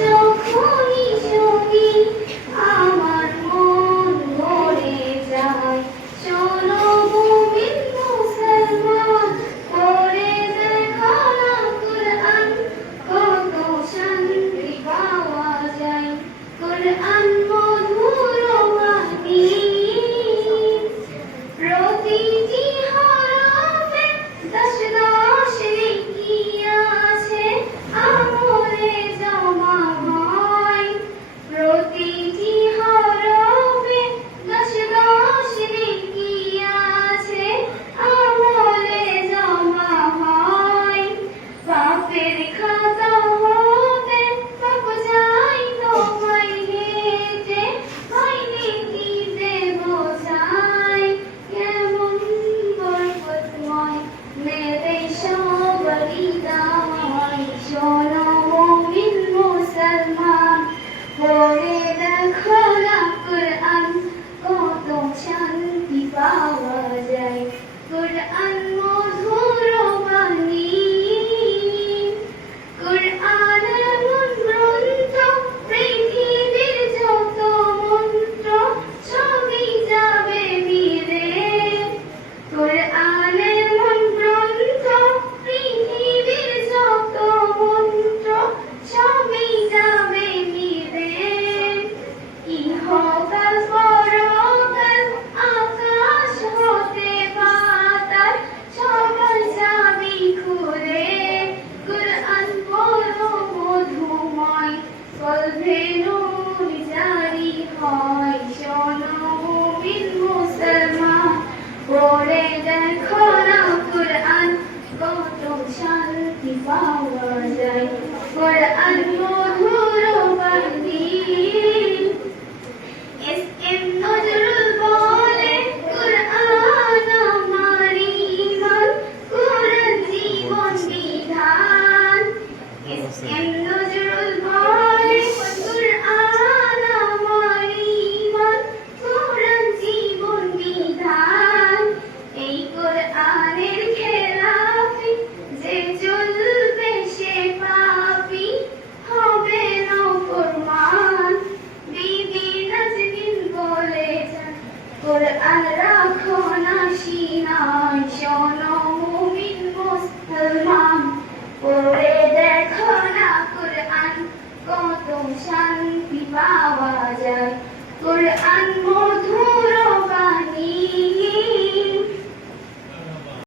যখনই শুনি আমার মন ভরে যায়। চলো মুমিন মুসলমান, পড়ে দেখো না কুরআন, কত শান্তি পাওয়া যায়। কুরআন মধুর বাণী, প্রতিটি হরফে দশ দশ নেকি আছে, আমলে জমা হয়। প্রতিটি হরফে দশ দশ নেকি আছে, আমলে জমা হয়। পাপের খাতা হতে পাপ যায় তোমায় হেঁটে, হয় নেকিতে বোঝায়। কেমন বরকতময় নেবে সবারই দায়। শোনো মুমিন মুসলমান, পড়ে দেখো না কুরআন, কত শান্তি পাওয়া যায়। কুরআন মধুর বাণী, কুরআন এমন গ্রন্থ, পৃথিবীর যত মন্ত্র সবই যাবে মিলে। কুরআন এমন গ্রন্থ, পৃথিবীর যত মন্ত্র সবই যাবে মিলে। ইহকাল পরকাল আকাশ হতে পাতাল, সবার চাবি খুলে। কুরআন পড়ো মধুময়, কলবে নূর জারি হয়। শোনো মুমিন মুসলমান, পড়ে দেখো না কুরআন, কত শান্তি পাওয়া যায়। কুরআন মধুর বাণী। এস এম নজরুল বলে, কুরআন আমার ঈমান, কুরআন জীবন বিধান। এস এম নজরুল বলে, কুরআন আমার ঈমান, কুরআন জীবন বিধান। এই কুরআনের খেলাফে যে চলবে সে পাপী, হবে নাফরমান। বিবি নাজনীন বলেছেন, কুরআন রাখো না সিনায়। শোনো মুমিন মুসলমান, পড়ে দেখো না কুরআন, কত শান্তি পাওয়া যায়। কুরআন